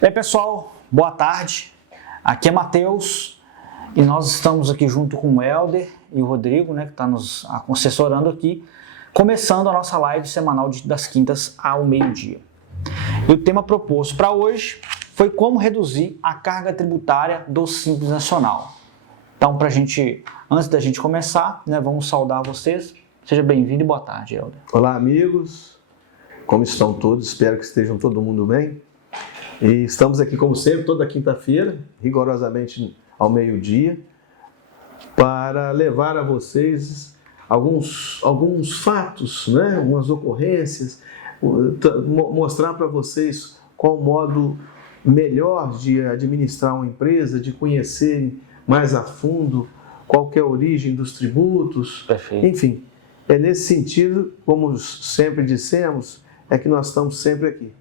E aí, pessoal, boa tarde. Aqui é Matheus e nós estamos aqui junto com o Helder e o Rodrigo, né, que está nos assessorando aqui, começando a nossa live semanal das quintas ao meio-dia. E o tema proposto para hoje foi como reduzir a carga tributária do Simples Nacional. Então, antes da gente começar, né, vamos saudar vocês. Seja bem-vindo e boa tarde, Helder. Olá, amigos. Como estão todos? Espero que estejam todo mundo bem. E estamos aqui, como sempre, toda quinta-feira, rigorosamente ao meio-dia, para levar a vocês alguns fatos, né? Algumas ocorrências, mostrar para vocês qual o modo melhor de administrar uma empresa, de conhecerem mais a fundo qual que é a origem dos tributos. Perfeito. Enfim, é nesse sentido, como sempre dissemos, é que nós estamos sempre aqui.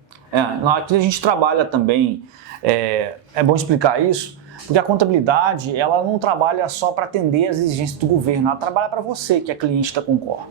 Aqui a gente trabalha também, é bom explicar isso, porque a contabilidade ela não trabalha só para atender as exigências do governo, ela trabalha para você, que é cliente da Concor.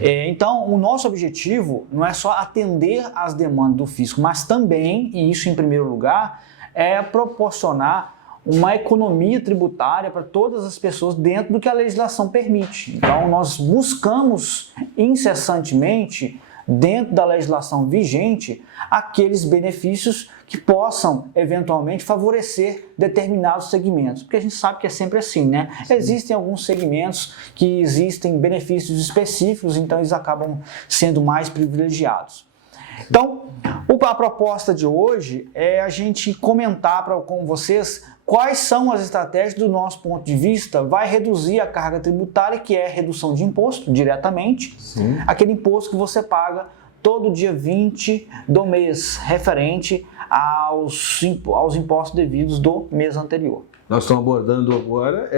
Então, o nosso objetivo não é só atender às demandas do fisco, mas também, e isso em primeiro lugar, é proporcionar uma economia tributária para todas as pessoas dentro do que a legislação permite. Então, nós buscamos incessantemente, dentro da legislação vigente, aqueles benefícios que possam, eventualmente, favorecer determinados segmentos. Porque a gente sabe que é sempre assim, né? Sim. Existem alguns segmentos que existem benefícios específicos, então eles acabam sendo mais privilegiados. Então, a proposta de hoje é a gente comentar com vocês quais são as estratégias do nosso ponto de vista, vai reduzir a carga tributária, que é a redução de imposto diretamente. Sim. Aquele imposto que você paga todo dia 20 do mês, referente aos impostos devidos do mês anterior. Nós estamos abordando agora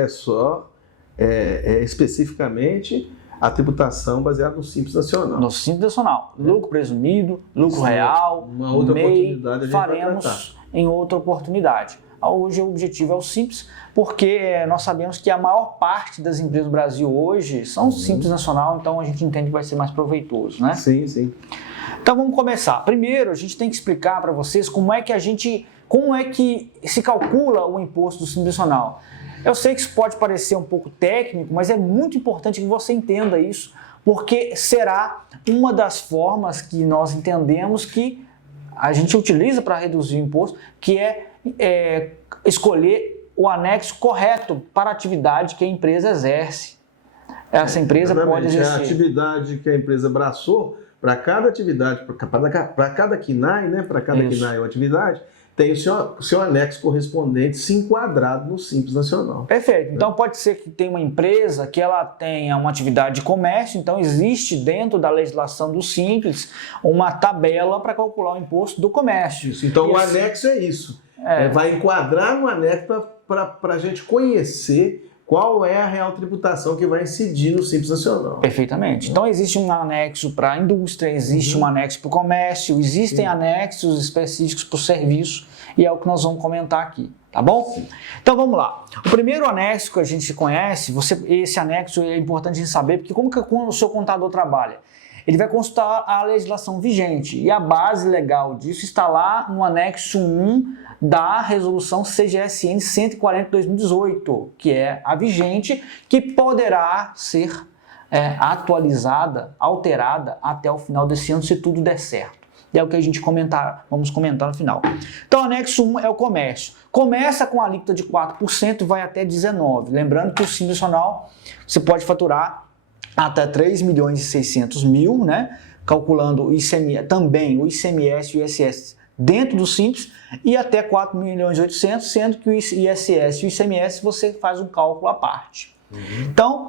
especificamente a tributação baseada no Simples Nacional. No Simples Nacional. Lucro presumido, lucro real, uma outra oportunidade faremos em outra oportunidade. Hoje o objetivo é o Simples, porque nós sabemos que a maior parte das empresas do Brasil hoje são Simples Nacional, então a gente entende que vai ser mais proveitoso, né? Sim, sim. Então vamos começar. Primeiro, a gente tem que explicar para vocês como é que se calcula o imposto do Simples Nacional. Eu sei que isso pode parecer um pouco técnico, mas é muito importante que você entenda isso, porque será uma das formas que nós entendemos que a gente utiliza para reduzir o imposto, que é escolher o anexo correto para a atividade que a empresa exerce. Essa empresa pode exercer. A atividade que a empresa abraçou, para cada atividade, para cada KNAI, né, para cada KNAI ou atividade, tem o seu anexo correspondente se enquadrado no Simples Nacional. Perfeito. Então pode ser que tenha uma empresa que ela tenha uma atividade de comércio, então existe dentro da legislação do Simples uma tabela para calcular o imposto do comércio. Isso. Então o anexo é isso. Vai enquadrar no anexo para a gente conhecer qual é a real tributação que vai incidir no Simples Nacional. Perfeitamente. Então existe um anexo para a indústria, existe um anexo para o comércio, existem anexos específicos para o serviço e é o que nós vamos comentar aqui, tá bom? Sim. Então vamos lá. O primeiro anexo que a gente conhece, esse anexo é importante a gente saber, porque como que o seu contador trabalha? Ele vai consultar a legislação vigente e a base legal disso está lá no anexo 1 da resolução CGSN 140 de 2018, que é a vigente, que poderá ser atualizada, alterada até o final desse ano, se tudo der certo. E é o que a gente vamos comentar no final. Então, o anexo 1 é o comércio. Começa com a alíquota de 4% e vai até 19%. Lembrando que o Simples Nacional você pode faturar até 3.600.000, né? Calculando também o ICMS e o ISS dentro do Simples e até 4.800.000, sendo que o ISS e o ICMS você faz um cálculo à parte. Então,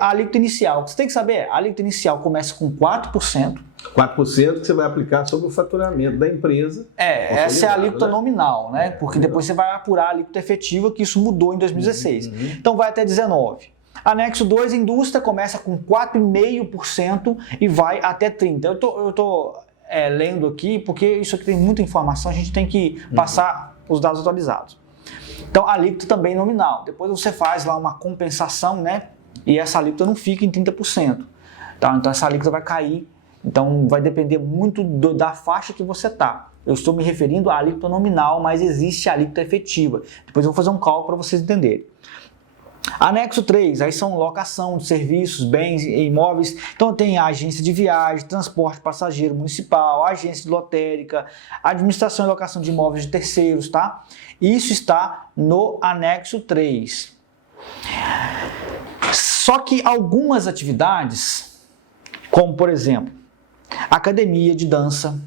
a alíquota inicial, você tem que saber, a alíquota inicial começa com 4%. 4% que você vai aplicar sobre o faturamento da empresa. Essa é a alíquota nominal, né? Porque depois você vai apurar a alíquota efetiva, que isso mudou em 2016. Então vai até 19%. Anexo 2, indústria, começa com 4,5% e vai até 30%. Eu tô lendo aqui, porque isso aqui tem muita informação, a gente tem que passar os dados atualizados. Então, a alíquota também nominal. Depois você faz lá uma compensação, né? E essa alíquota não fica em 30%. Tá? Então, essa alíquota vai cair Então vai depender muito da faixa que você está. Eu estou me referindo à alíquota nominal, mas existe a alíquota efetiva. Depois eu vou fazer um cálculo para vocês entenderem. Anexo 3, aí são locação de serviços, bens e imóveis. Então tem a agência de viagem, transporte passageiro municipal, agência de lotérica, administração e locação de imóveis de terceiros, tá? Isso está no anexo 3. Só que algumas atividades, como por exemplo, academia de dança,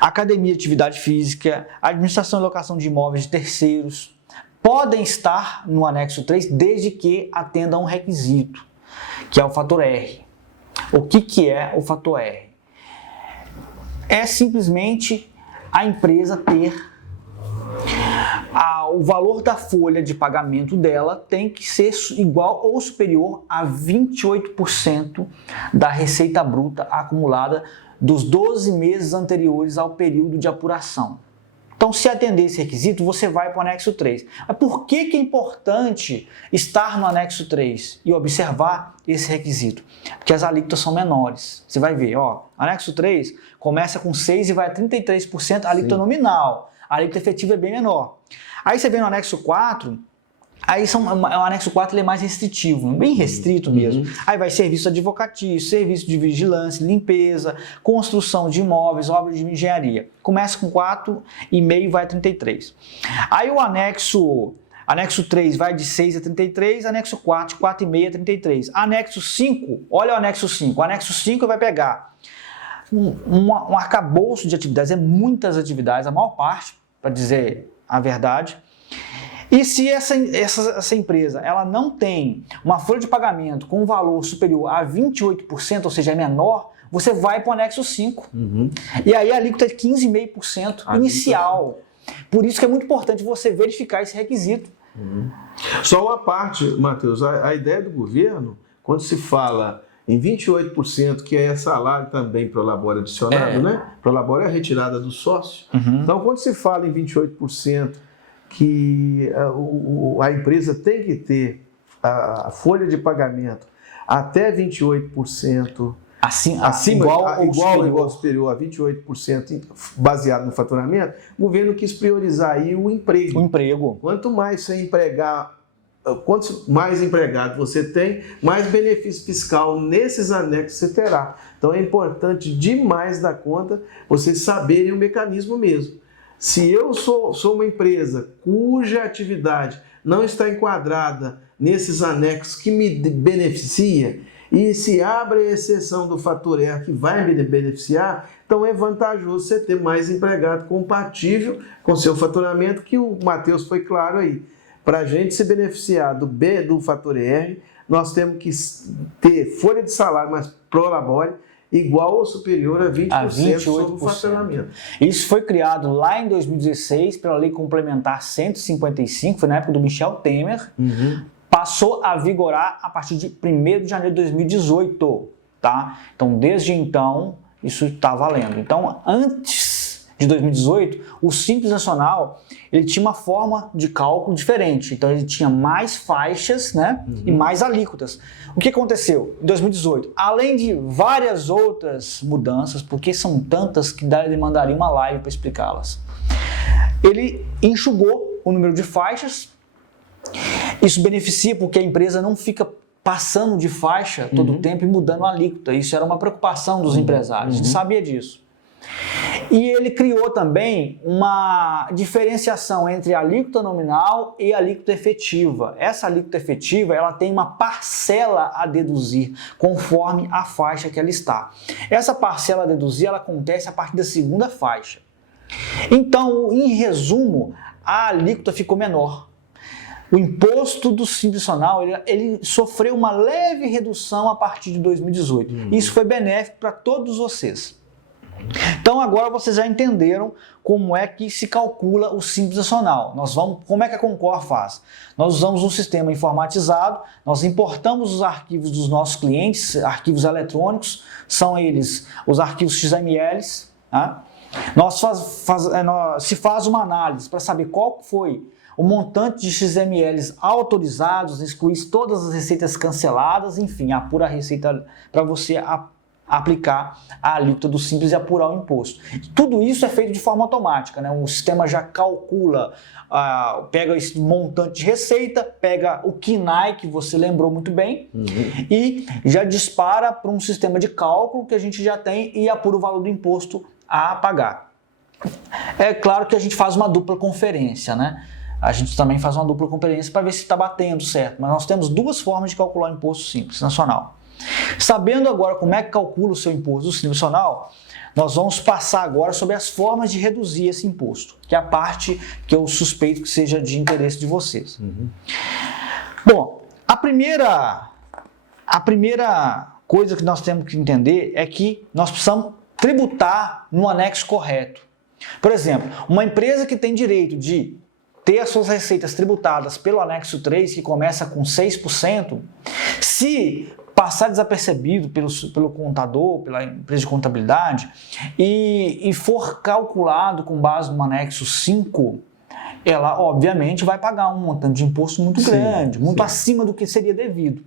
academia de atividade física, administração e locação de imóveis de terceiros, podem estar no anexo 3 desde que atendam um requisito, que é o fator R. O que é o fator R? É simplesmente a empresa ter o valor da folha de pagamento dela tem que ser igual ou superior a 28% da receita bruta acumulada dos 12 meses anteriores ao período de apuração. Então, se atender esse requisito, você vai para o anexo 3. Mas por que é importante estar no anexo 3 e observar esse requisito? Porque as alíquotas são menores. Você vai ver, ó, anexo 3 começa com 6% e vai a 33% a alíquota nominal. A alíquota efetiva é bem menor. Aí você vem no anexo 4, o anexo 4 ele é mais restritivo, bem restrito mesmo. Aí vai serviço advocatício, serviço de vigilância, limpeza, construção de imóveis, obras de engenharia. Começa com 4,5 e vai a 33. Aí o anexo 3 vai de 6 a 33, anexo 4, de 4,5 a 33. Anexo 5, olha o anexo 5. O anexo 5 vai pegar um arcabouço de atividades, muitas atividades, a maior parte, para dizer a verdade. E se essa empresa ela não tem uma folha de pagamento com um valor superior a 28%, ou seja, é menor, você vai para o anexo 5. E aí a alíquota é 15,5% inicial. Por isso que é muito importante você verificar esse requisito. Só uma parte, Matheus, a ideia do governo, quando se fala em 28%, que é salário também para o labore adicionado, né? Para o labore é a retirada do sócio. Então, quando se fala em 28%, que a empresa tem que ter a folha de pagamento até 28%, igual superior a 28%, baseado no faturamento, o governo quis priorizar aí o emprego. Quanto mais você empregar, quanto mais empregado você tem, mais benefício fiscal nesses anexos você terá. Então é importante demais da conta vocês saberem o mecanismo mesmo. Se eu sou uma empresa cuja atividade não está enquadrada nesses anexos que me beneficia, e se abre a exceção do fator R que vai me beneficiar, então é vantajoso você ter mais empregado compatível com seu faturamento, que o Matheus foi claro aí. Para a gente se beneficiar do fator R, nós temos que ter folha de salário, mas pro labore, igual ou superior a 20% sobre o faturamento. Isso foi criado lá em 2016 pela Lei Complementar 155, foi na época do Michel Temer, passou a vigorar a partir de 1º de janeiro de 2018, tá? Então, desde então, isso está valendo. Então, antes de 2018, o Simples Nacional, ele tinha uma forma de cálculo diferente. Então, ele tinha mais faixas, né? E mais alíquotas. O que aconteceu em 2018? Além de várias outras mudanças, porque são tantas que demandaria uma live para explicá-las, ele enxugou o número de faixas. Isso beneficia porque a empresa não fica passando de faixa todo o tempo e mudando a alíquota. Isso era uma preocupação dos empresários, a gente sabia disso. E ele criou também uma diferenciação entre a alíquota nominal e a alíquota efetiva. Essa alíquota efetiva, ela tem uma parcela a deduzir conforme a faixa que ela está. Essa parcela a deduzir, ela acontece a partir da segunda faixa. Então, em resumo, a alíquota ficou menor. O imposto do Simples Nacional, ele sofreu uma leve redução a partir de 2018. Isso foi benéfico para todos vocês. Então agora vocês já entenderam como é que se calcula o Simples Nacional. Como é que a Concor faz? Nós usamos um sistema informatizado, nós importamos os arquivos dos nossos clientes, arquivos eletrônicos, são eles os arquivos XML, tá? Se faz uma análise para saber qual foi o montante de XMLs autorizados, excluir todas as receitas canceladas, enfim, apura a receita para você aplicar a alíquota do Simples e apurar o imposto. Tudo isso é feito de forma automática, né? O sistema já calcula, pega esse montante de receita, pega o KNAI, que você lembrou muito bem, e já dispara para um sistema de cálculo que a gente já tem e apura o valor do imposto a pagar. É claro que a gente faz uma dupla conferência, né? A gente também faz uma dupla conferência para ver se está batendo certo, mas nós temos duas formas de calcular o imposto simples nacional. Sabendo agora como é que calcula o seu imposto simples nacional, nós vamos passar agora sobre as formas de reduzir esse imposto, que é a parte que eu suspeito que seja de interesse de vocês. Bom, a primeira coisa que nós temos que entender é que nós precisamos tributar no anexo correto. Por exemplo, uma empresa que tem direito de ter as suas receitas tributadas pelo anexo 3, que começa com 6%, se passar desapercebido pelo contador, pela empresa de contabilidade, e for calculado com base no anexo 5, ela obviamente vai pagar um montante de imposto muito grande, muito acima do que seria devido.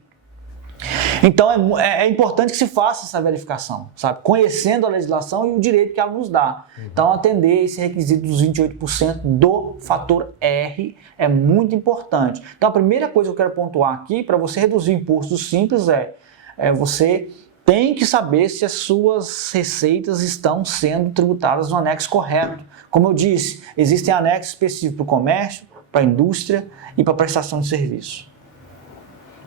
Então é importante que se faça essa verificação, sabe? Conhecendo a legislação e o direito que ela nos dá. Então atender esse requisito dos 28% do fator R é muito importante. Então a primeira coisa que eu quero pontuar aqui, para você reduzir o imposto simples, você tem que saber se as suas receitas estão sendo tributadas no anexo correto. Como eu disse, existem anexos específicos para o comércio, para a indústria e para a prestação de serviço.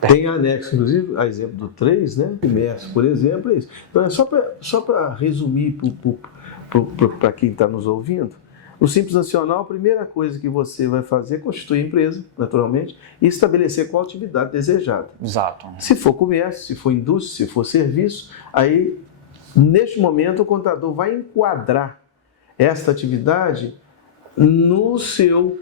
Tem anexo, inclusive, a exemplo do 3, né? Comércio, por exemplo, é isso. Então, só para resumir para quem está nos ouvindo, o Simples Nacional, a primeira coisa que você vai fazer é constituir a empresa, naturalmente, e estabelecer qual atividade desejada. Exato. Se for comércio, se for indústria, se for serviço, aí, neste momento, o contador vai enquadrar esta atividade no seu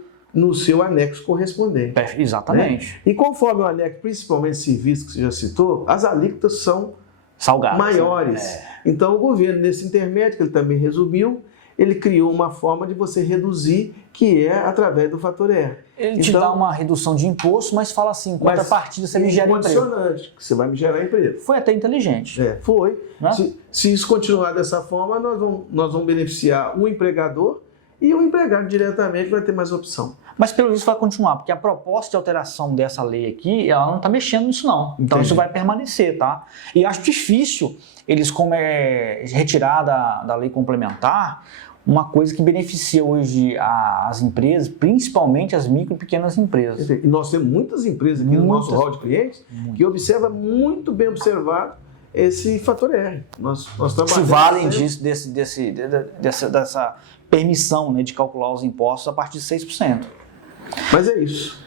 anexo correspondente. Exatamente. Né? E conforme o anexo, principalmente serviços que você já citou, as alíquotas são salgadas, maiores. Então o governo, nesse intermédio, que ele também resumiu, ele criou uma forma de você reduzir, que é através do fator R. Ele te dá uma redução de imposto, mas fala assim, em contrapartida você me gera emprego. Que você vai me gerar emprego. Foi até inteligente. Foi. Né? Se isso continuar dessa forma, nós vamos beneficiar o empregador e o empregado diretamente vai ter mais opção. Mas pelo visto vai continuar, porque a proposta de alteração dessa lei aqui, ela não está mexendo nisso não. Então isso vai permanecer, tá? E acho difícil eles retirar da lei complementar uma coisa que beneficia hoje as empresas, principalmente as micro e pequenas empresas. E nós temos muitas empresas aqui no nosso hall de clientes que observa muito bem observado esse fator R. Nós trabalhamos se valem disso, dessa permissão, né, de calcular os impostos a partir de 6%. Mas é isso.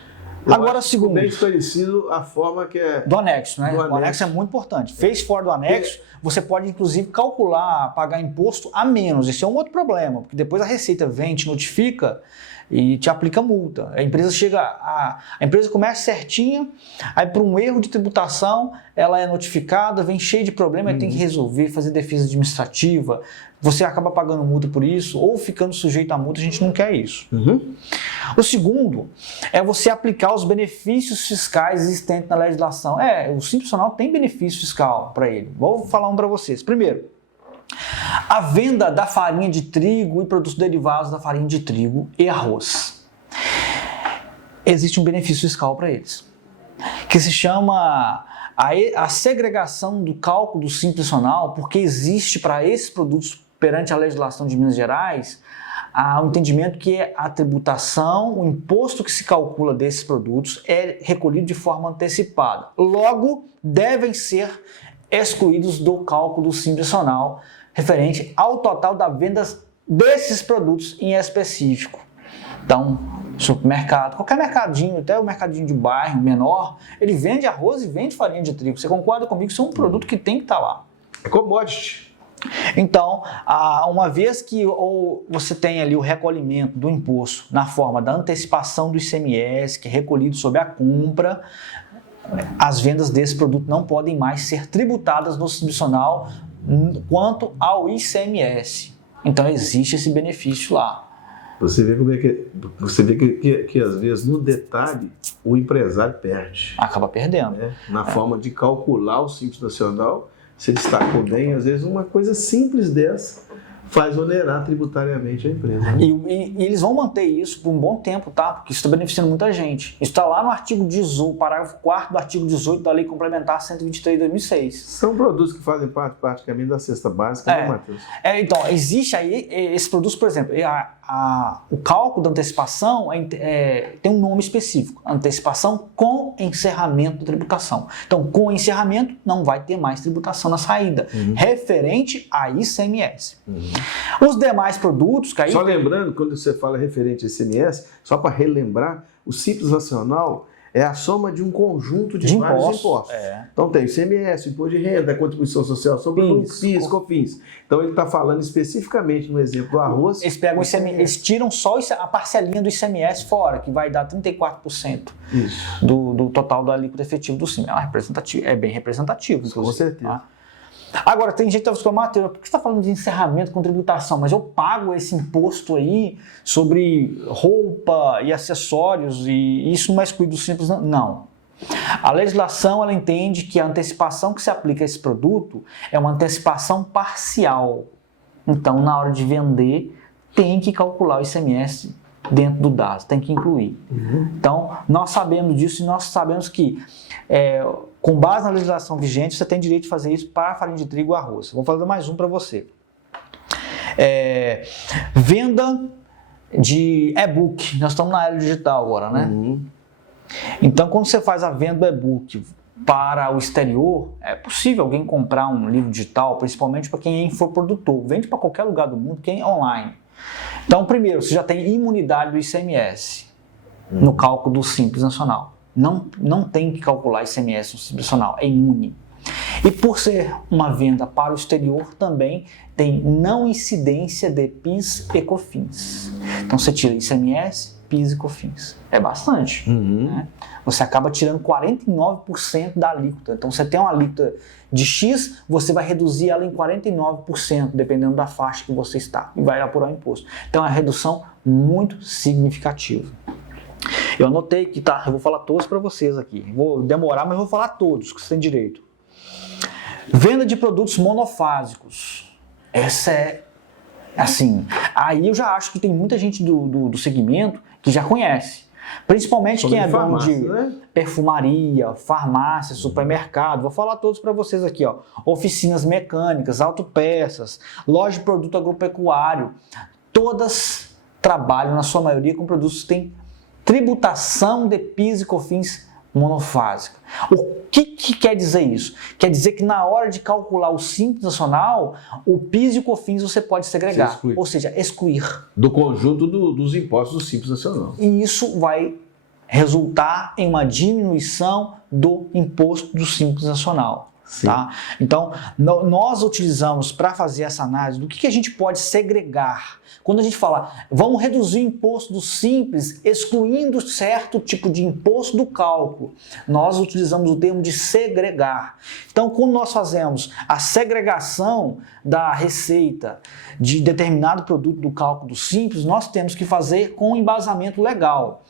Agora, segundo, bem esclarecido a forma que é... Do anexo, né? O anexo é muito importante. Fez fora do anexo, você pode, inclusive, calcular, pagar imposto a menos. Esse é um outro problema, porque depois a Receita vem, te notifica e te aplica multa. A empresa começa certinha, aí por um erro de tributação, ela é notificada, vem cheia de problema, aí tem que resolver, fazer defesa administrativa, você acaba pagando multa por isso, ou ficando sujeito à multa, a gente não quer isso. O segundo é você aplicar os benefícios fiscais existentes na legislação. O Simples Nacional tem benefício fiscal para ele. Vou falar um para vocês. Primeiro, a venda da farinha de trigo e produtos derivados da farinha de trigo e arroz. Existe um benefício fiscal para eles, que se chama a segregação do cálculo do Simples Nacional, porque existe para esses produtos perante a legislação de Minas Gerais o entendimento que a tributação, o imposto que se calcula desses produtos é recolhido de forma antecipada. Logo, devem ser excluídos do cálculo do Simples Nacional referente ao total das vendas desses produtos em específico. Então, supermercado, qualquer mercadinho, até o mercadinho de bairro menor, ele vende arroz e vende farinha de trigo. Você concorda comigo que isso é um produto que tem que estar lá? É commodity. Então, uma vez que você tem ali o recolhimento do imposto na forma da antecipação do ICMS, que é recolhido sobre a compra, as vendas desse produto não podem mais ser tributadas no Simples Nacional quanto ao ICMS. Então, existe esse benefício lá. Você vê como é que às vezes no detalhe o empresário perde. Acaba perdendo. Na forma de calcular o Simples Nacional, você destacou bem, às vezes uma coisa simples dessa faz onerar tributariamente a empresa. Né? E eles vão manter isso por um bom tempo, tá? Porque isso está beneficiando muita gente. Isso está lá no artigo 18, parágrafo 4º do artigo 18 da Lei Complementar 123 de 2006. São produtos que fazem parte praticamente da cesta básica, né, Matheus? Então, existe aí esses produtos, por exemplo, o cálculo da antecipação tem um nome específico, antecipação com encerramento da tributação. Então, com encerramento, não vai ter mais tributação na saída, referente a ICMS. Os demais produtos... Que aí só lembrando, quando você fala referente a ICMS, só para relembrar, o Simples Nacional é a soma de um conjunto de vários impostos. Então tem o ICMS, o Imposto de Renda, a Contribuição Social sobre o PIS, COFINS. Então ele está falando especificamente no exemplo do arroz. Eles tiram só a parcelinha do ICMS fora, que vai dar 34% do total do alíquota efetivo do Simples. É bem representativo, inclusive. Com certeza. Tá? Agora, tem gente que está falando, Matheus, por que você está falando de encerramento com tributação? Mas eu pago esse imposto aí sobre roupa e acessórios e isso não é excluído do Simples? Não. A legislação ela entende que a antecipação que se aplica a esse produto é uma antecipação parcial. Então, na hora de vender, tem que calcular o ICMS dentro do DAS, tem que incluir. Então, nós sabemos disso e nós sabemos que com base na legislação vigente, você tem direito de fazer isso para farinha de trigo e arroz. Vou fazer mais um para você. Venda de e-book. Nós estamos na era digital agora, né? Então, quando você faz a venda do e-book para o exterior, é possível alguém comprar um livro digital, principalmente para quem é infoprodutor. Vende para qualquer lugar do mundo, quem é online. Então, primeiro, você já tem imunidade do ICMS no cálculo do Simples Nacional. Não tem que calcular ICMS no Simples Nacional, é imune. E por ser uma venda para o exterior, também tem não incidência de PIS e COFINS. Então você tira ICMS, PIS e COFINS. É bastante. Né? Você acaba tirando 49% da alíquota. Então você tem uma alíquota de X, você vai reduzir ela em 49%, dependendo da faixa que você está, e vai apurar o imposto. Então é uma redução muito significativa. Eu anotei que eu vou falar todos para vocês aqui. Vou demorar, mas vou falar todos, que você tem direito. Venda de produtos monofásicos. Essa aí eu já acho que tem muita gente do segmento que já conhece. Principalmente sobre quem é dono de perfumaria, farmácia, supermercado. Vou falar todos para vocês aqui, ó. Oficinas mecânicas, autopeças, loja de produto agropecuário. Todas trabalham, na sua maioria, com produtos que têm tributação de PIS e COFINS monofásica. O que quer dizer isso? Quer dizer que na hora de calcular o Simples Nacional, o PIS e o COFINS você pode segregar, ou seja, excluir. Do conjunto dos impostos do Simples Nacional. E isso vai resultar em uma diminuição do imposto do Simples Nacional. Tá? Então, nós utilizamos para fazer essa análise do que a gente pode segregar. Quando a gente fala, vamos reduzir o imposto do Simples, excluindo certo tipo de imposto do cálculo, nós utilizamos o termo de segregar. Então, quando nós fazemos a segregação da receita de determinado produto do cálculo do Simples, nós temos que fazer com embasamento legal.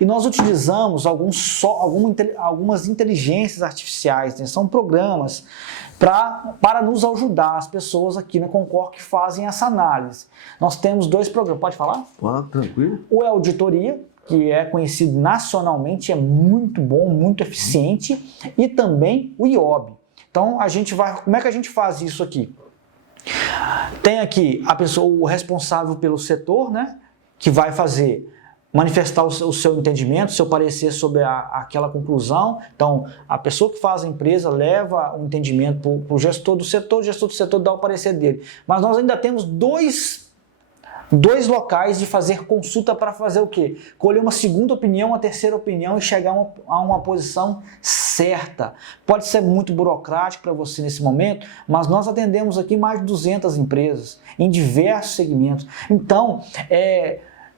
E nós utilizamos algumas inteligências artificiais, né? São programas para nos ajudar, as pessoas aqui na Concor que fazem essa análise. Nós temos 2 programas, pode falar? Tranquilo. O Auditoria, que é conhecido nacionalmente, é muito bom, muito eficiente, e também o IOB. Então, como é que a gente faz isso aqui? Tem aqui a pessoa, o responsável pelo setor, né, que vai manifestar o seu entendimento, o seu parecer sobre aquela conclusão. Então, a pessoa que faz a empresa leva o entendimento para o gestor do setor dá o parecer dele. Mas nós ainda temos dois locais de fazer consulta para fazer o quê? Colher uma segunda opinião, uma terceira opinião e chegar a uma posição certa. Pode ser muito burocrático para você nesse momento, mas nós atendemos aqui mais de 200 empresas em diversos segmentos. Então,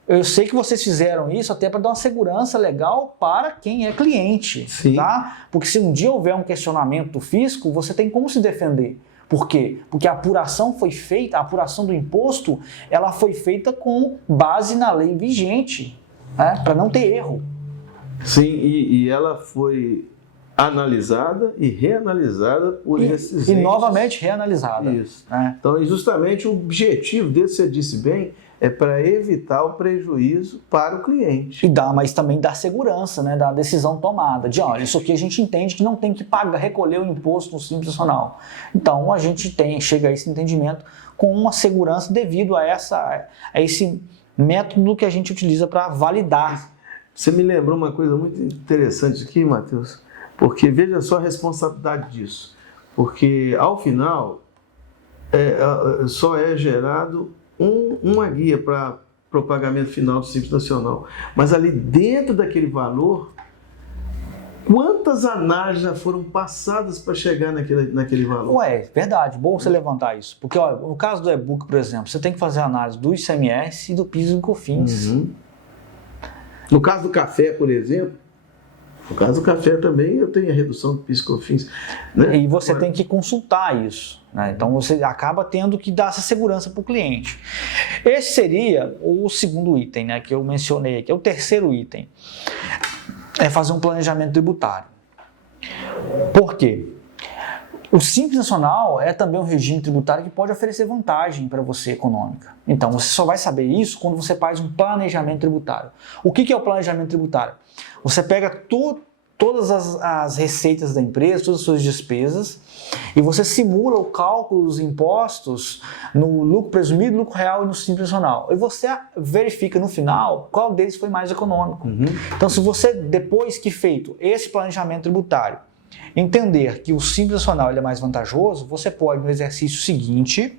eu sei que vocês fizeram isso até para dar uma segurança legal para quem é cliente, tá? Porque se um dia houver um questionamento do fisco, você tem como se defender. Por quê? Porque a apuração foi feita, a apuração do imposto, ela foi feita com base na lei vigente, né? Para não ter erro. Sim, e ela foi analisada e reanalisada por esses E entes. novamente reanalisada. Isso. Né? Então, justamente o objetivo desse, você disse bem, é para evitar o prejuízo para o cliente. Mas também dá segurança, né, da decisão tomada. De, olha, isso aqui a gente entende que não tem que pagar, recolher o imposto no Simples Nacional. Então, a gente chega a esse entendimento com uma segurança devido a esse método que a gente utiliza para validar. Você me lembrou uma coisa muito interessante aqui, Matheus, porque veja só a responsabilidade disso. Porque, ao final, só é gerado uma guia para o pagamento final do Simples Nacional. Mas ali dentro daquele valor, quantas análises já foram passadas para chegar naquele valor? Verdade, bom você levantar isso. Porque, olha, no caso do e-book, por exemplo, você tem que fazer a análise do ICMS e do PIS e do COFINS. Uhum. No caso do café, por exemplo, no caso do café também eu tenho a redução do PIS e COFINS. Né? E você tem que consultar isso. Né? Então você acaba tendo que dar essa segurança para o cliente. Esse seria o segundo item, né, que eu mencionei aqui. É o terceiro item. É fazer um planejamento tributário. Por quê? O Simples Nacional é também um regime tributário que pode oferecer vantagem para você econômica. Então, você só vai saber isso quando você faz um planejamento tributário. O que é o planejamento tributário? Você pega todas as receitas da empresa, todas as suas despesas, e você simula o cálculo dos impostos no lucro presumido, lucro real e no Simples Nacional. E você verifica no final qual deles foi mais econômico. Uhum. Então, se você, depois que feito esse planejamento tributário, entender que o Simples Nacional ele é mais vantajoso, você pode, no exercício seguinte,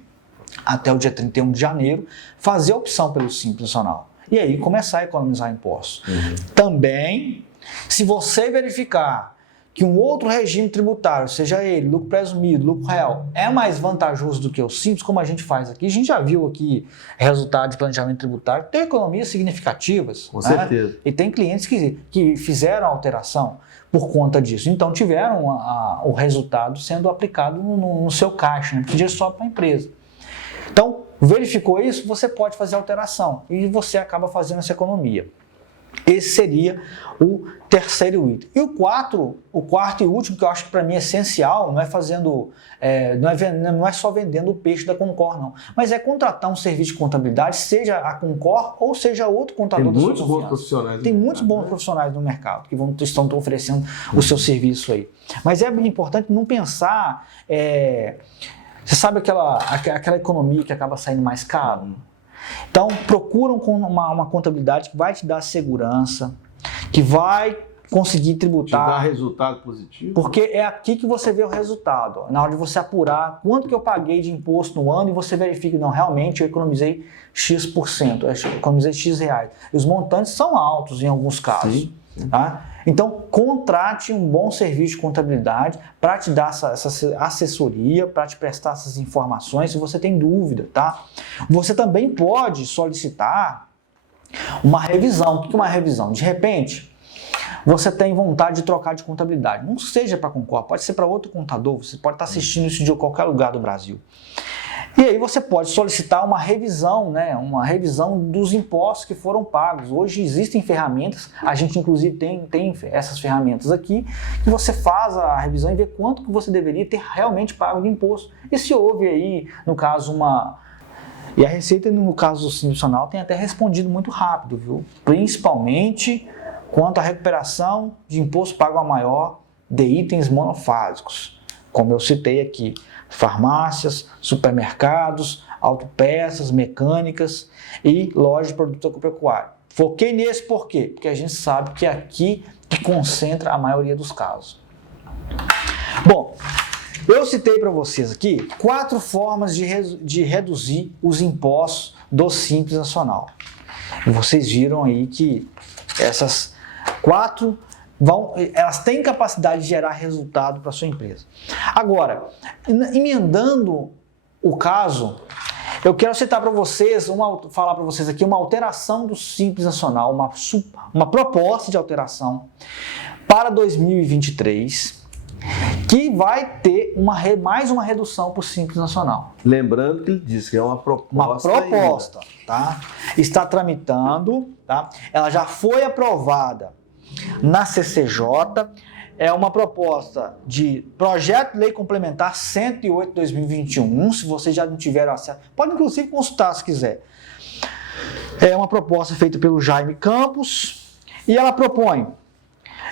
até o dia 31 de janeiro, fazer a opção pelo Simples Nacional. E aí começar a economizar impostos. Uhum. Também, se você verificar que um outro regime tributário, seja ele lucro presumido, lucro real, é mais vantajoso do que o Simples, como a gente faz aqui, a gente já viu aqui resultado de planejamento tributário, tem economias significativas. Com certeza. E tem clientes que fizeram a alteração por conta disso. Então tiveram o resultado sendo aplicado no seu caixa, né? Porque só para a empresa. Então, verificou isso, você pode fazer alteração e você acaba fazendo essa economia. Esse seria o terceiro item. E o quarto e último, que eu acho que para mim é essencial, não é só vendendo o peixe da Concor, não. Mas é contratar um serviço de contabilidade, seja a Concor ou seja outro contador da sua confiança. Tem muitos bons profissionais. Tem muitos bons profissionais no mercado que estão oferecendo o seu serviço aí. Mas é bem importante não pensar... Você sabe aquela economia que acaba saindo mais caro? Então, procura uma contabilidade que vai te dar segurança, que vai conseguir tributar. Te dar resultado positivo. Porque é aqui que você vê o resultado. Na hora de você apurar quanto que eu paguei de imposto no ano e você verifica, não, realmente eu economizei X%, eu economizei X reais. E os montantes são altos em alguns casos. Sim. Tá? Então, contrate um bom serviço de contabilidade para te dar essa assessoria, para te prestar essas informações se você tem dúvida. Tá? Você também pode solicitar uma revisão. O que é uma revisão? De repente, você tem vontade de trocar de contabilidade. Não seja para a Concor, pode ser para outro contador, você pode estar assistindo isso de qualquer lugar do Brasil. E aí você pode solicitar uma revisão, né? Uma revisão dos impostos que foram pagos. Hoje existem ferramentas, a gente inclusive tem essas ferramentas aqui, que você faz a revisão e vê quanto que você deveria ter realmente pago de imposto. E se houve aí, no caso, E a Receita, no caso do Simples Nacional, tem até respondido muito rápido, viu? Principalmente quanto à recuperação de imposto pago a maior de itens monofásicos. Como eu citei aqui, farmácias, supermercados, autopeças, mecânicas e lojas de produto agropecuário. Foquei nesse por quê? Porque a gente sabe que é aqui que concentra a maioria dos casos. Bom, eu citei para vocês aqui 4 formas de reduzir os impostos do Simples Nacional. E vocês viram aí que essas 4 elas têm capacidade de gerar resultado para a sua empresa. Agora, emendando o caso, eu quero citar para vocês, falar para vocês aqui uma alteração do Simples Nacional, uma proposta de alteração para 2023, que vai ter mais uma redução para o Simples Nacional. Lembrando que ele disse que é uma proposta. Uma proposta, tá? Está tramitando, tá? Ela já foi aprovada na CCJ, é uma proposta de Projeto de Lei Complementar 108/2021. Se vocês já não tiveram acesso, pode inclusive consultar se quiser. É uma proposta feita pelo Jaime Campos e ela propõe,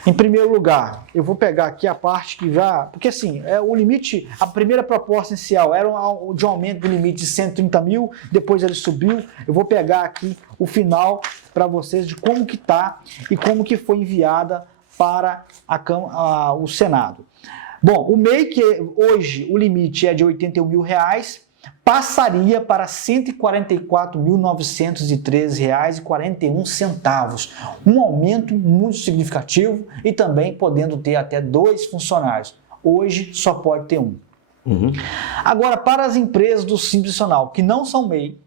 em primeiro lugar, eu vou pegar aqui a parte que já... Porque assim, o limite, a primeira proposta inicial era de um aumento do limite de 130 mil, depois ele subiu. Eu vou pegar aqui o final para vocês de como que está e como que foi enviada para o Senado. Bom, o MEI, que hoje o limite é de R$ 81 mil, passaria para R$ 144.913,41, um aumento muito significativo e também podendo ter até 2 funcionários. Hoje só pode ter um. Agora, para as empresas do Simples Nacional, que não são MEI,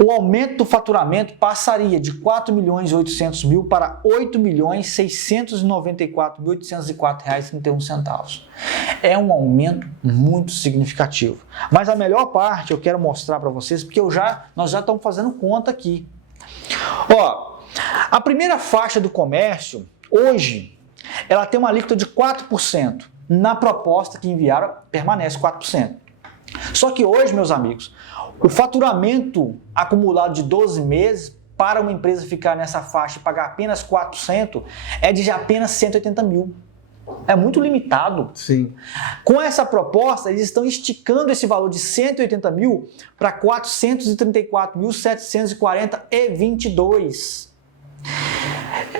o aumento do faturamento passaria de R$ 4.800.000 para R$ 8.694.804,31. É um aumento muito significativo. Mas a melhor parte eu quero mostrar para vocês, porque nós já estamos fazendo conta aqui. Ó, a primeira faixa do comércio, hoje, ela tem uma alíquota de 4%. Na proposta que enviaram, permanece 4%. Só que hoje, meus amigos, o faturamento acumulado de 12 meses para uma empresa ficar nessa faixa e pagar apenas 4% é de apenas 180 mil. É muito limitado. Sim. Com essa proposta, eles estão esticando esse valor de 180 mil para 434.740,22.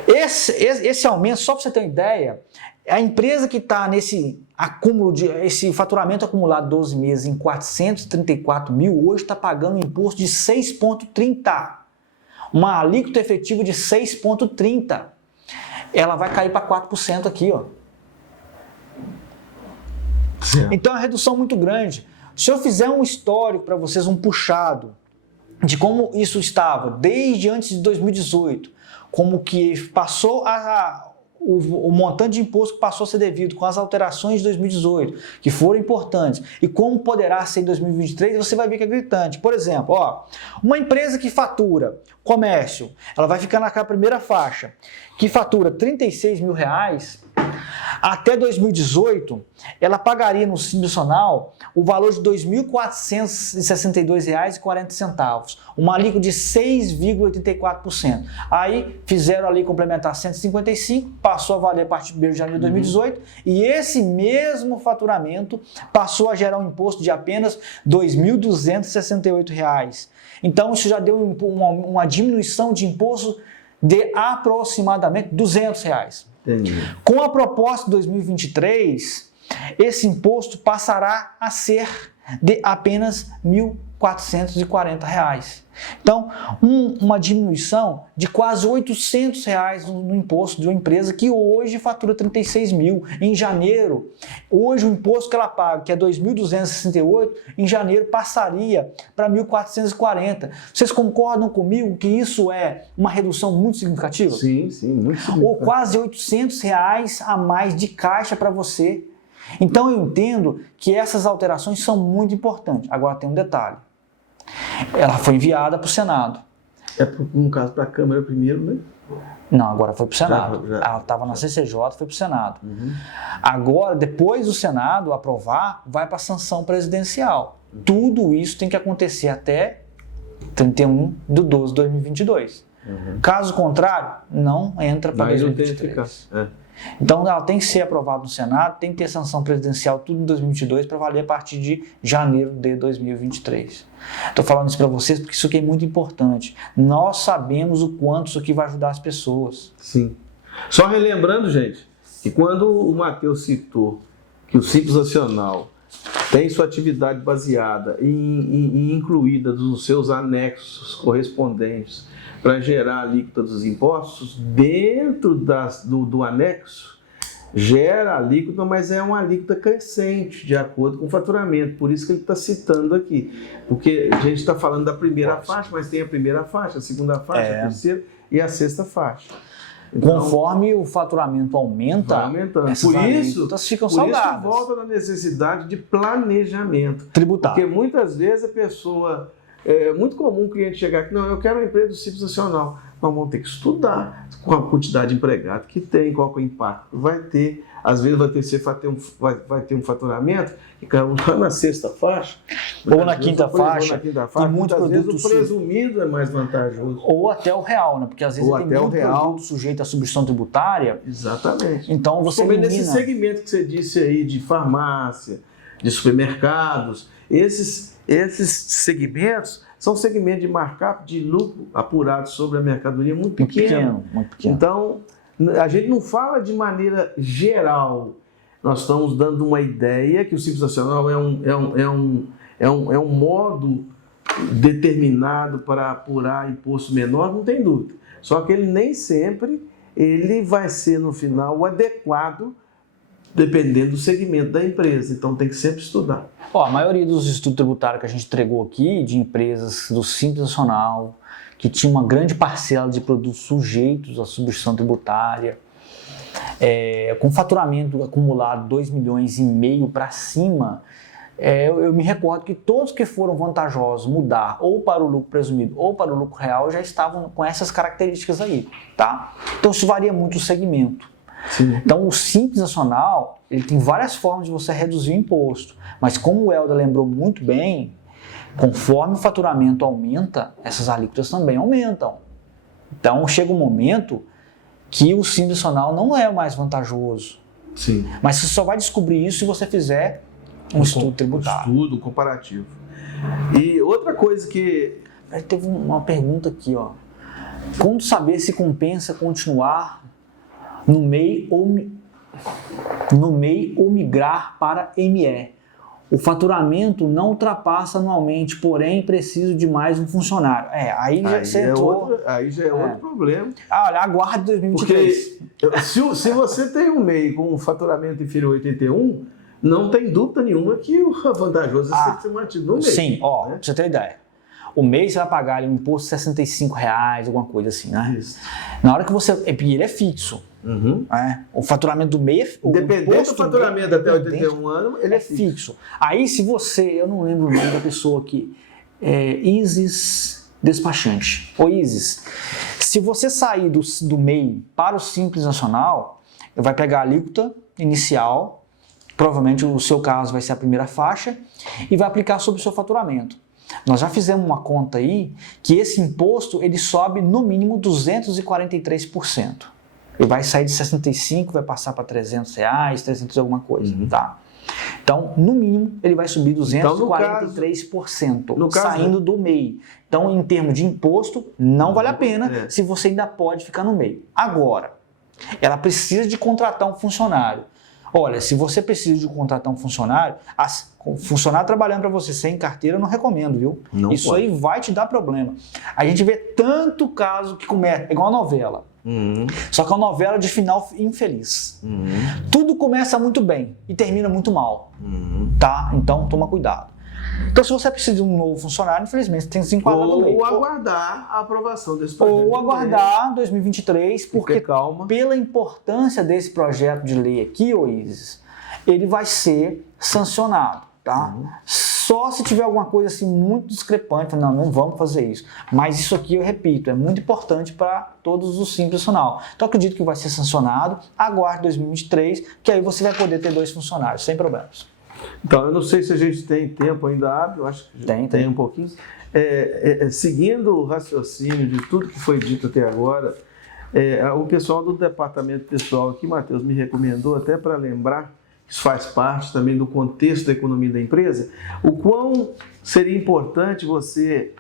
Esse aumento, só para você ter uma ideia, a empresa que está nesse acúmulo, esse faturamento acumulado 12 meses em 434 mil, hoje está pagando um imposto de 6,30. Uma alíquota efetiva de 6,30. Ela vai cair para 4% aqui, ó. Certo. Então é uma redução muito grande. Se eu fizer um histórico para vocês, um puxado de como isso estava desde antes de 2018, como que passou o montante de imposto que passou a ser devido com as alterações de 2018, que foram importantes, e como poderá ser em 2023, você vai ver que é gritante. Por exemplo, ó, uma empresa que fatura comércio, ela vai ficar naquela primeira faixa, que fatura R$ 36 mil, até 2018, ela pagaria no Simples Nacional o valor de R$ 2.462,40, uma alíquota de 6,84%. Aí fizeram a lei complementar 155, passou a valer a partir de 1º de janeiro de 2018, e esse mesmo faturamento passou a gerar um imposto de apenas R$ 2.268. Então isso já deu uma diminuição de imposto de aproximadamente R$ 200. Entendi. Com a proposta de 2023, esse imposto passará a ser de apenas R$ 1.440. Então, uma diminuição de quase R$ 800 no imposto de uma empresa que hoje fatura 36 mil. Em janeiro, hoje o imposto que ela paga, que é 2.268, em janeiro passaria para 1.440. Vocês concordam comigo que isso é uma redução muito significativa? Sim, sim, muito significativo. Ou quase R$ 800 a mais de caixa para você. Então eu entendo que essas alterações são muito importantes. Agora tem um detalhe. Ela foi enviada para o Senado. No caso para a Câmara primeiro, né? Não, agora foi para o Senado. Já. Ela estava na CCJ, foi para o Senado. Agora, depois do Senado aprovar, vai para a sanção presidencial. Tudo isso tem que acontecer até 31/12/2022. Caso contrário, não entra para 2023. Então ela tem que ser aprovada no Senado, tem que ter sanção presidencial tudo em 2022 para valer a partir de janeiro de 2023. Estou falando isso para vocês porque isso aqui é muito importante. Nós sabemos o quanto isso aqui vai ajudar as pessoas. Sim. Só relembrando, gente, que quando o Matheus citou que o Simples Nacional tem sua atividade baseada e incluída nos seus anexos correspondentes para gerar a alíquota dos impostos, dentro do anexo, gera a alíquota, mas é uma alíquota crescente, de acordo com o faturamento. Por isso que ele está citando aqui. Porque a gente está falando da primeira faixa, mas tem a primeira faixa, a segunda faixa, a terceira e a sexta faixa. Então, conforme o faturamento aumenta, essas alíquotas ficam salgadas. Por isso volta da necessidade de planejamento. Tributário. Porque muitas vezes a pessoa... É muito comum o cliente chegar aqui, não, eu quero uma empresa do Simples Nacional. nós vamos ter que estudar com a quantidade de empregado que tem, qual que é o impacto que vai ter. Às vezes vai ter um faturamento que caiu lá na sexta faixa, ou na quinta faixa, e muitas vezes o presumido é mais vantajoso. Ou até o real, né? Porque às vezes tem muito produto sujeito à substituição tributária. Exatamente. Então você elimina... nesse segmento que você disse aí de farmácia, de supermercados, esses segmentos são segmentos de markup de lucro apurado sobre a mercadoria muito pequeno. Muito pequeno. Então, a gente não fala de maneira geral. Nós estamos dando uma ideia que o Simples Nacional é um modo determinado para apurar imposto menor, não tem dúvida. Só que ele nem sempre ele vai ser, no final, o adequado, dependendo do segmento da empresa. Então, tem que sempre estudar. A maioria dos estudos tributários que a gente entregou aqui, de empresas do Simples Nacional, que tinha uma grande parcela de produtos sujeitos à substituição tributária, com faturamento acumulado 2,5 milhões para cima, eu me recordo que todos que foram vantajosos mudar ou para o lucro presumido ou para o lucro real já estavam com essas características aí, tá? Então isso varia muito o segmento. Sim. Então o Simples Nacional, ele tem várias formas de você reduzir o imposto, mas como o Helder lembrou muito bem, conforme o faturamento aumenta, essas alíquotas também aumentam. Então chega um momento que o Simples Nacional não é mais vantajoso. Sim. Mas você só vai descobrir isso se você fizer um estudo tributário. Um estudo comparativo. E outra coisa que... Teve uma pergunta aqui, ó. Como saber se compensa continuar no MEI ou migrar para ME? O faturamento não ultrapassa anualmente, porém preciso de mais um funcionário. Aí já é outro problema. Olha, aguarde 2023. Porque se você tem um MEI com um faturamento inferior a 81, não tem dúvida nenhuma que o vantajoso é ser mantido no MEI. Sim, pra você ter ideia. O mês você vai pagar ali um imposto de R$65, alguma coisa assim, né? Isso. Na hora que você... ele é fixo. Uhum. O faturamento do mês... Dependendo do faturamento até 81 anos, ele é fixo. Aí se você... Eu não lembro o nome da pessoa aqui. Isis Despachante. Ou Isis. Se você sair do MEI para o Simples Nacional, vai pegar a alíquota inicial, provavelmente o seu caso vai ser a primeira faixa, e vai aplicar sobre o seu faturamento. Nós já fizemos uma conta aí que esse imposto ele sobe no mínimo 243%. Ele vai sair de 65, vai passar para R$300, 300 alguma coisa, tá? Então, no mínimo, ele vai subir 243%, saindo do MEI. Então, em termos de imposto, não vale a pena se você ainda pode ficar no MEI. Agora, ela precisa de contratar um funcionário. Olha, se você precisa de contratar um funcionário, funcionário trabalhando para você sem carteira, eu não recomendo, viu? Isso aí vai te dar problema. A gente vê tanto caso que começa, é igual a novela. Só que é uma novela de final infeliz. Tudo começa muito bem e termina muito mal. Tá? Então, toma cuidado. Então, se você precisa de um novo funcionário, infelizmente, você tem que se enquadrar no meio. Ou aguardar a aprovação desse projeto. Ou aguardar 2023, porque pela importância desse projeto de lei aqui, Isis, ele vai ser sancionado, tá? Só se tiver alguma coisa assim muito discrepante, não vamos fazer isso. Mas isso aqui, eu repito, é muito importante para todos os Simples Nacional. Então, acredito que vai ser sancionado, aguarde 2023, que aí você vai poder ter 2 funcionários, sem problemas. Então, eu não sei se a gente tem tempo ainda hábil, acho que tem um pouquinho. Seguindo o raciocínio de tudo que foi dito até agora, o pessoal do departamento pessoal aqui, Matheus, me recomendou até para lembrar, isso faz parte também do contexto da economia da empresa, o quão seria importante você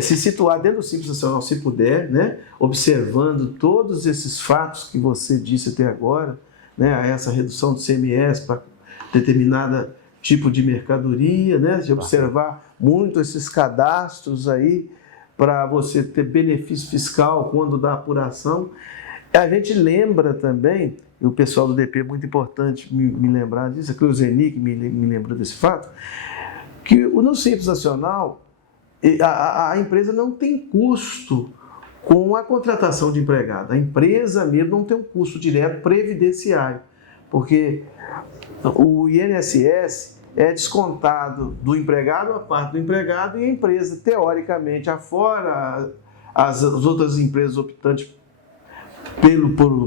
se situar dentro do Simples Nacional, se puder, né, observando todos esses fatos que você disse até agora, né, essa redução do CMS para determinada tipo de mercadoria, né? De observar muito esses cadastros aí para você ter benefício fiscal quando dá apuração. A gente lembra também, e o pessoal do DP é muito importante me lembrar disso, a Zeni que me lembrou desse fato, que no Simples Nacional a empresa não tem custo com a contratação de empregado. A empresa mesmo não tem um custo direto previdenciário, porque o INSS é descontado do empregado, a parte do empregado, e a empresa, teoricamente, afora as outras empresas optantes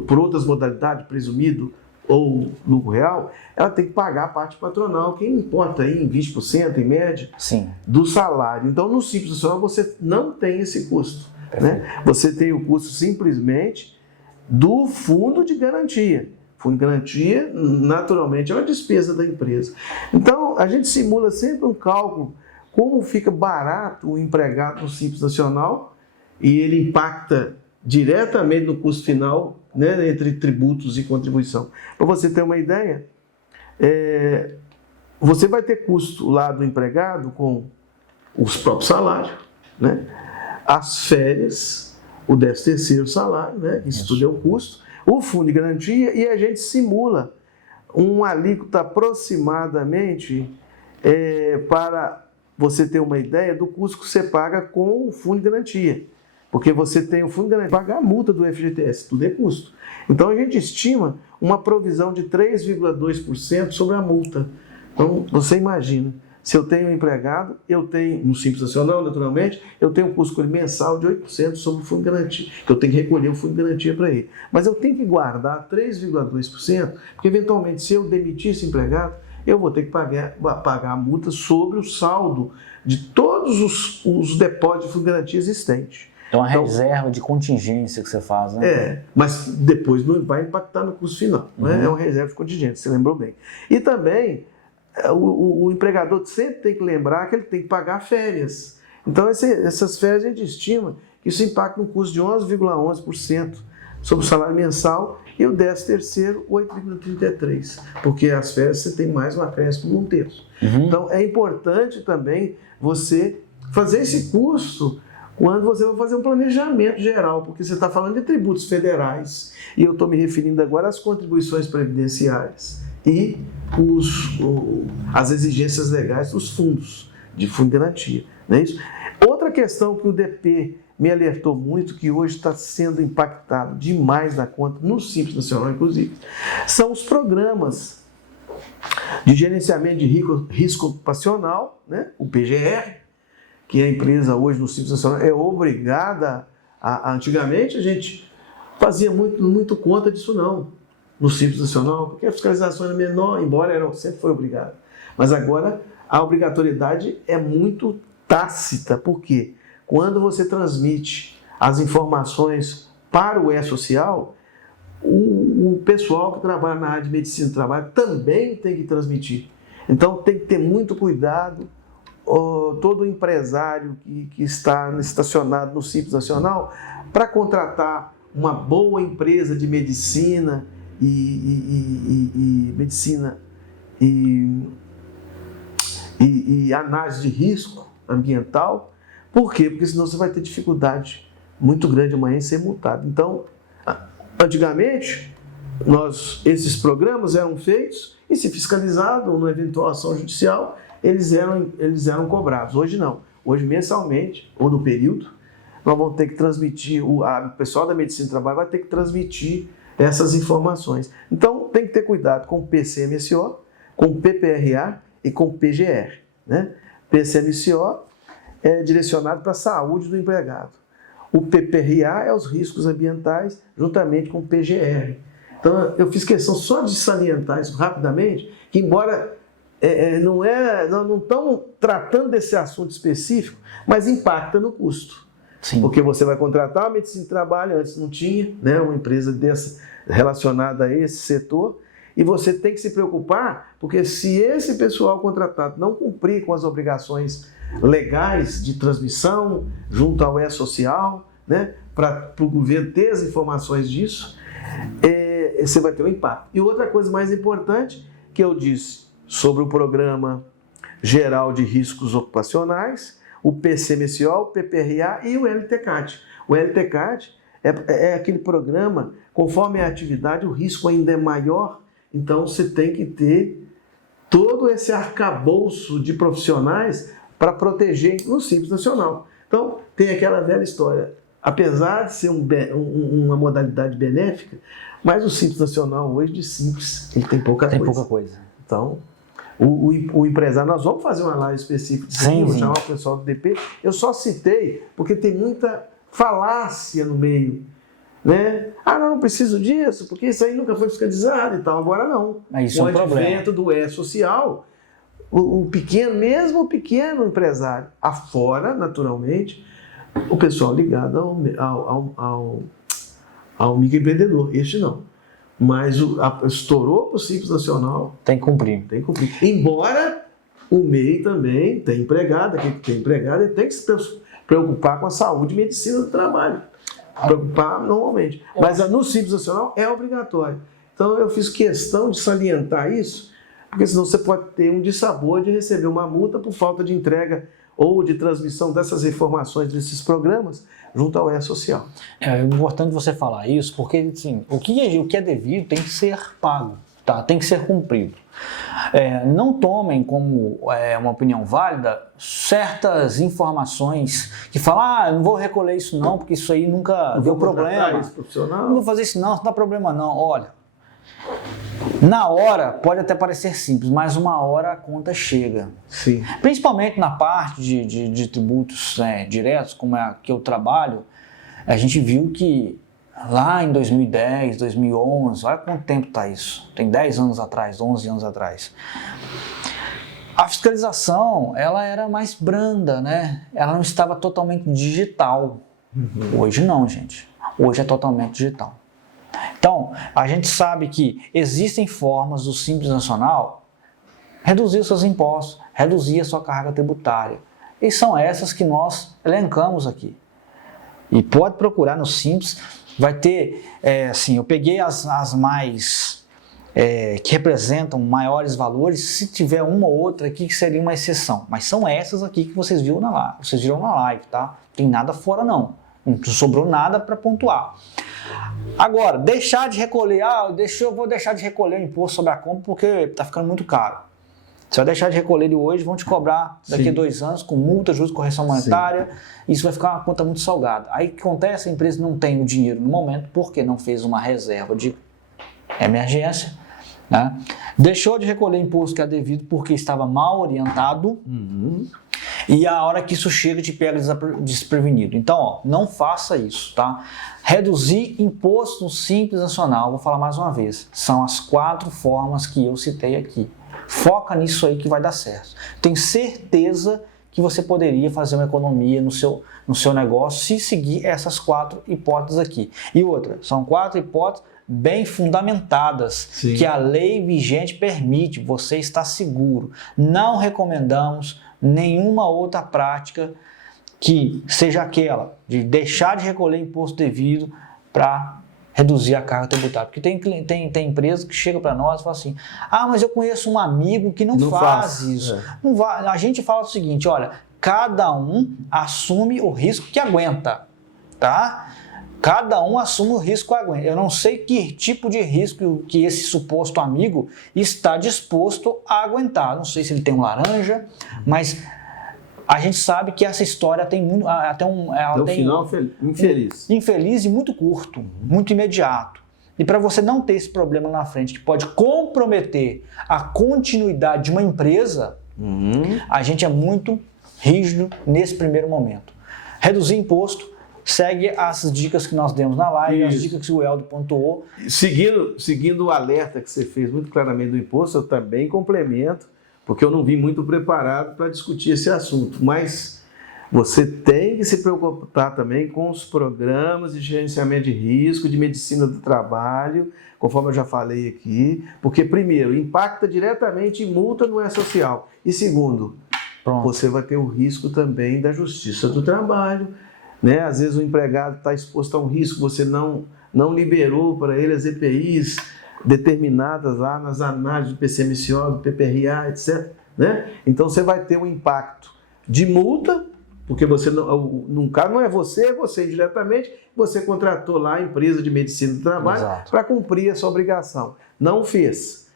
por outras modalidades, presumido ou lucro real, ela tem que pagar a parte patronal, que importa aí em 20% em média Sim. do salário. Então, no Simples Nacional, você não tem esse custo. Né? Você tem o custo simplesmente do fundo de garantia. Fundo de garantia, naturalmente, é uma despesa da empresa. Então, a gente simula sempre um cálculo, como fica barato o empregado no Simples Nacional, e ele impacta diretamente no custo final, né, entre tributos e contribuição. Para você ter uma ideia, você vai ter custo lá do empregado com os próprios salários, né, as férias, o 13º salário, né, isso tudo é um custo, o fundo de garantia, e a gente simula um alíquota aproximadamente para você ter uma ideia do custo que você paga com o fundo de garantia. Porque você tem o fundo de garantia, pagar a multa do FGTS, tudo é custo. Então a gente estima uma provisão de 3,2% sobre a multa. Então você imagina, se eu tenho um empregado, eu tenho, no Simples Nacional, naturalmente, eu tenho um custo mensal de 8% sobre o fundo de garantia, que eu tenho que recolher o fundo de garantia para ele. Mas eu tenho que guardar 3,2%, porque eventualmente se eu demitir esse empregado, eu vou ter que pagar a multa sobre o saldo de todos os depósitos de fundo de garantia existentes. Então, a reserva de contingência que você faz, né? Mas depois não vai impactar no custo final. Né? É uma reserva de contingência, você lembrou bem. E também, o empregador sempre tem que lembrar que ele tem que pagar férias. Então, essas férias a gente estima que isso impacta no custo de 11,11% sobre o salário mensal e o 13º, 8,33%, porque as férias você tem mais um acréscimo de 1/3. Então, é importante também você fazer esse custo quando você vai fazer um planejamento geral, porque você está falando de tributos federais, e eu estou me referindo agora às contribuições previdenciárias e as exigências legais dos fundos, de fundo de garantia. Não é isso? Outra questão que o DP me alertou muito, que hoje está sendo impactado demais da conta, no Simples Nacional inclusive, são os programas de gerenciamento de risco ocupacional, né? O PGR, que a empresa hoje no Simples Nacional é obrigada antigamente a gente fazia muito conta disso não, no Simples Nacional, porque a fiscalização era menor, embora sempre foi obrigada. Mas agora a obrigatoriedade é muito tácita, porque quando você transmite as informações para o E-Social, o pessoal que trabalha na área de medicina do trabalho também tem que transmitir. Então tem que ter muito cuidado. Todo empresário que está estacionado no Simples Nacional, para contratar uma boa empresa de medicina e análise de risco ambiental. Por quê? Porque senão você vai ter dificuldade muito grande amanhã em ser multado. Então, antigamente, esses programas eram feitos e, se fiscalizado ou numa eventual ação judicial, eles eram cobrados. Hoje não. Hoje, mensalmente, ou no período, nós vamos ter que transmitir, o pessoal da medicina do trabalho vai ter que transmitir essas informações. Então, tem que ter cuidado com o PCMSO, com o PPRA e com o PGR. Né? PCMSO é direcionado para a saúde do empregado. O PPRA é os riscos ambientais, juntamente com o PGR. Então, eu fiz questão só de salientar isso rapidamente, que embora não estamos tratando desse assunto específico, mas impacta no custo. Sim. Porque você vai contratar uma medicina de trabalho, antes não tinha, né, uma empresa dessa relacionada a esse setor, e você tem que se preocupar, porque se esse pessoal contratado não cumprir com as obrigações legais de transmissão junto ao E-Social, né, para o governo ter as informações disso, você vai ter um impacto. E outra coisa mais importante que eu disse sobre o Programa Geral de Riscos Ocupacionais, o PCMSO, o PPRA e o LTCAT. O LTCAT é aquele programa, conforme a atividade, o risco ainda é maior, então você tem que ter todo esse arcabouço de profissionais para proteger no Simples Nacional. Então, tem aquela velha história, apesar de ser uma modalidade benéfica, mas o Simples Nacional hoje, de simples, ele tem pouca coisa. Então, o empresário, nós vamos fazer uma live específica, vou chamar o pessoal do DP, eu só citei porque tem muita falácia no meio, né? Ah, não preciso disso, porque isso aí nunca foi fiscalizado e tal. Agora não. Isso o é um problema. advento do E-Social, o pequeno, mesmo o pequeno empresário, afora, naturalmente, o pessoal ligado ao microempreendedor. Este não. Mas estourou para o Simples Nacional. Tem que cumprir. Tem que cumprir. Embora o MEI também tem empregado, aquele que tem empregado, ele tem que se preocupar com a saúde e medicina do trabalho. Preocupar normalmente. Mas no Simples Nacional é obrigatório. Então eu fiz questão de salientar isso, porque senão você pode ter um dissabor de receber uma multa por falta de entrega ou de transmissão dessas informações desses programas junto ao E-Social. É importante você falar isso, porque assim, o que é devido tem que ser pago, tá? Tem que ser cumprido. Não tomem como uma opinião válida certas informações que falam, eu não vou recolher isso não, porque isso aí nunca deu problema. Não vou fazer isso não dá problema não. Olha, na hora pode até parecer simples, mas uma hora a conta chega. Sim. Principalmente na parte de tributos diretos, como é a que eu trabalho, a gente viu que lá em 2010, 2011, olha quanto tempo está isso, tem 10 anos atrás, 11 anos atrás, a fiscalização ela era mais branda, né? Ela não estava totalmente digital. Hoje não, gente. Hoje é totalmente digital. Então, a gente sabe que existem formas do Simples Nacional reduzir os seus impostos, reduzir a sua carga tributária. E são essas que nós elencamos aqui. E pode procurar no Simples, vai ter, eu peguei as mais, que representam maiores valores, se tiver uma ou outra aqui que seria uma exceção. Mas são essas aqui que vocês viram na live, tá? Não tem nada fora não, não sobrou nada para pontuar. Agora, deixar de recolher, eu vou deixar de recolher o imposto sobre a compra porque está ficando muito caro. Você vai deixar de recolher ele hoje, vão te cobrar daqui a 2 anos com multa, juros de correção monetária, isso vai ficar uma conta muito salgada. Aí o que acontece? A empresa não tem o dinheiro no momento porque não fez uma reserva de emergência, né? Deixou de recolher imposto que é devido porque estava mal orientado, e a hora que isso chega te pega desprevenido. Então, não faça isso, tá? Reduzir imposto no Simples Nacional, vou falar mais uma vez, são as 4 formas que eu citei aqui. Foca nisso aí que vai dar certo. Tenho certeza que você poderia fazer uma economia no seu negócio se seguir essas 4 hipóteses aqui. E outra, são 4 hipóteses bem fundamentadas, que a lei vigente permite, você está seguro. Não recomendamos nenhuma outra prática que seja aquela de deixar de recolher imposto devido para reduzir a carga tributária. Porque tem empresa que chega para nós e fala assim, mas eu conheço um amigo que não faz isso. Não vai. A gente fala o seguinte, olha, cada um assume o risco que aguenta, tá? Cada um assume o risco que aguenta. Eu não sei que tipo de risco que esse suposto amigo está disposto a aguentar. Não sei se ele tem um laranja, mas a gente sabe que essa história tem muito, um final infeliz. Infeliz e muito curto, muito imediato. E para você não ter esse problema na frente, que pode comprometer a continuidade de uma empresa, a gente é muito rígido nesse primeiro momento. Reduzir imposto, segue as dicas que nós demos na live, as dicas que o Eldo pontuou. Seguindo o alerta que você fez muito claramente do imposto, eu também complemento, porque eu não vim muito preparado para discutir esse assunto, mas você tem que se preocupar também com os programas de gerenciamento de risco, de medicina do trabalho, conforme eu já falei aqui, porque primeiro, impacta diretamente em multa no E-Social, e segundo, você vai ter o risco também da justiça do trabalho, né? Às vezes o empregado está exposto a um risco, você não liberou para ele as EPIs determinadas lá nas análises do PCMCO, do PPRA, etc. Né? Então você vai ter um impacto de multa, porque você num caso não é você indiretamente, você contratou lá a empresa de medicina do trabalho para cumprir essa obrigação. Não fez.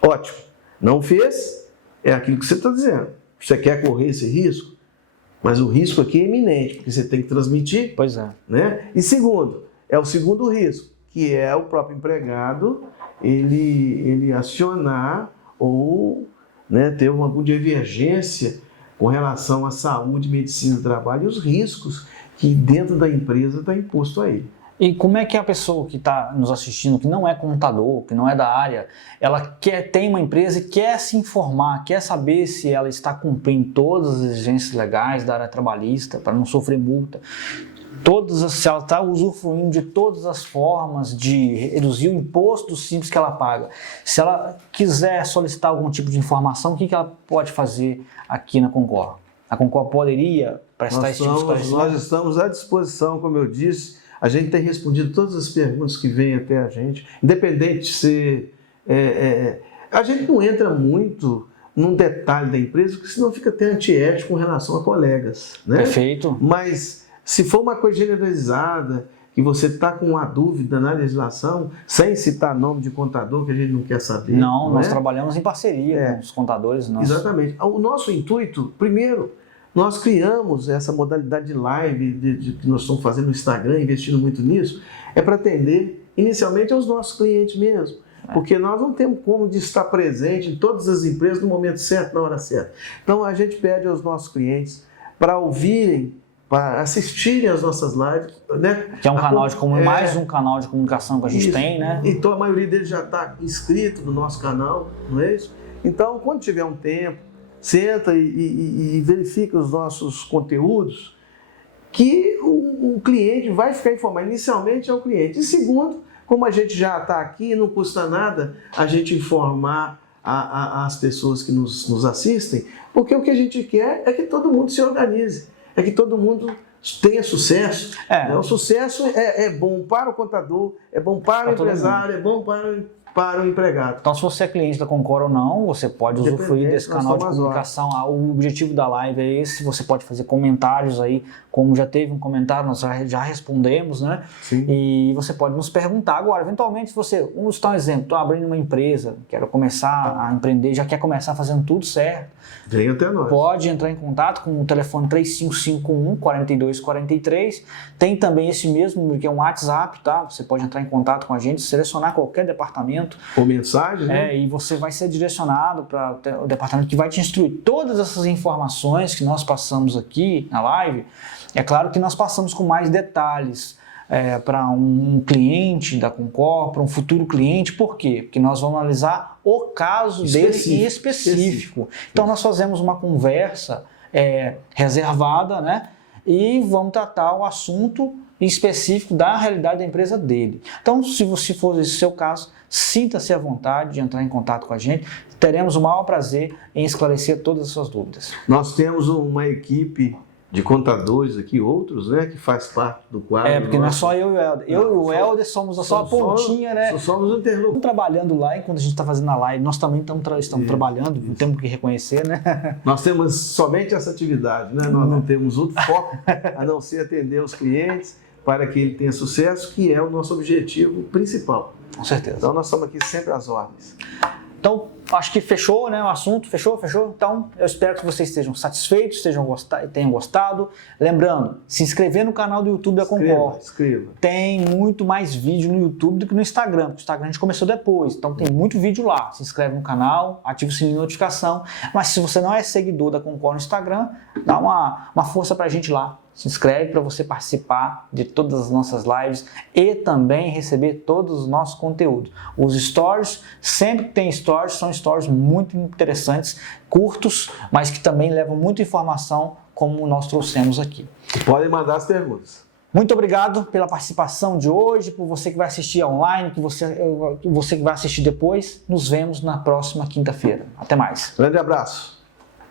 Ótimo. Não fez, é aquilo que você está dizendo. Você quer correr esse risco? Mas o risco aqui é iminente, porque você tem que transmitir. Pois é. Né? E segundo, é o segundo risco, que é o próprio empregado ele acionar ou, né, ter alguma divergência com relação à saúde, medicina do trabalho e os riscos que dentro da empresa está imposto a ele. E como é que a pessoa que está nos assistindo, que não é contador, que não é da área, ela tem uma empresa e quer se informar, quer saber se ela está cumprindo todas as exigências legais da área trabalhista para não sofrer multa, se ela está usufruindo de todas as formas de reduzir o imposto simples que ela paga, se ela quiser solicitar algum tipo de informação, o que ela pode fazer aqui na Concor? A Concor poderia prestar esse tipo de esclarecimento? Nós estamos à disposição, como eu disse. A gente tem respondido todas as perguntas que vêm até a gente, independente de ser... a gente não entra muito num detalhe da empresa, porque senão fica até antiético com relação a colegas. Né? Perfeito. Mas se for uma coisa generalizada, que você está com uma dúvida na legislação, sem citar nome de contador, que a gente não quer saber. Não, nós trabalhamos em parceria com os contadores. Exatamente. O nosso intuito, primeiro, nós criamos essa modalidade de live que nós estamos fazendo no Instagram, investindo muito nisso, é para atender inicialmente aos nossos clientes mesmo. Porque nós não temos como de estar presente em todas as empresas no momento certo, na hora certa. Então a gente pede aos nossos clientes para ouvirem, para assistirem às nossas lives. Né? Que é um canal de mais um canal de comunicação que a gente tem, né? Então a maioria deles já está inscrito no nosso canal, não é isso? Então quando tiver um tempo, senta e verifica os nossos conteúdos, que o cliente vai ficar informado. Inicialmente é o cliente. E segundo, como a gente já está aqui, não custa nada a gente informar as pessoas que nos assistem, porque o que a gente quer é que todo mundo se organize, é que todo mundo tenha sucesso. Né? O sucesso é bom para o contador, é bom para o empresário, é bom para o empregado. Então, se você é cliente da Concor ou não, você pode usufruir desse canal de comunicação. O objetivo da live é esse, você pode fazer comentários aí, como já teve um comentário, nós já respondemos, né? Sim. E você pode nos perguntar. Agora, eventualmente, se você, vamos citar um exemplo, estou abrindo uma empresa, quero começar a empreender, já quer começar fazendo tudo certo. Vem até nós. Pode entrar em contato com o telefone 3551-4243. Tem também esse mesmo número, que é um WhatsApp, tá? Você pode entrar em contato com a gente, selecionar qualquer departamento. Ou mensagem, né? E você vai ser direcionado para o departamento que vai te instruir todas essas informações que nós passamos aqui na live. É claro que nós passamos com mais detalhes para um cliente da Concor, para um futuro cliente. Por quê? Porque nós vamos analisar o caso dele em específico. Então nós fazemos uma conversa reservada, né? E vamos tratar o assunto específico da realidade da empresa dele. Então, se for esse o seu caso, sinta-se à vontade de entrar em contato com a gente. Teremos o maior prazer em esclarecer todas as suas dúvidas. Nós temos uma equipe de contadores aqui, outros, né, que faz parte do quadro. Porque não é só eu e o Helder. Eu e o Helder somos só a pontinha, né? Somos interlocutores. Estamos trabalhando lá, enquanto a gente está fazendo a live, nós também estamos trabalhando, temos que reconhecer, né? Nós temos somente essa atividade, né? Nós não temos outro foco a não ser atender os clientes para que ele tenha sucesso, que é o nosso objetivo principal. Com certeza. Então nós estamos aqui sempre às ordens. Então, acho que fechou, né, o assunto, fechou. Então, eu espero que vocês estejam satisfeitos, tenham gostado. Lembrando, se inscrever no canal do YouTube da Concor. Inscreva. Tem muito mais vídeo no YouTube do que no Instagram, porque o Instagram a gente começou depois, então tem muito vídeo lá. Se inscreve no canal, ativa o sininho de notificação. Mas se você não é seguidor da Concor no Instagram, dá uma força pra gente lá. Se inscreve para você participar de todas as nossas lives e também receber todos os nossos conteúdos. Os stories, sempre que tem stories, são stories muito interessantes, curtos, mas que também levam muita informação, como nós trouxemos aqui. Podem mandar as perguntas. Muito obrigado pela participação de hoje, por você que vai assistir online, que você que vai assistir depois. Nos vemos na próxima quinta-feira. Até mais. Grande abraço.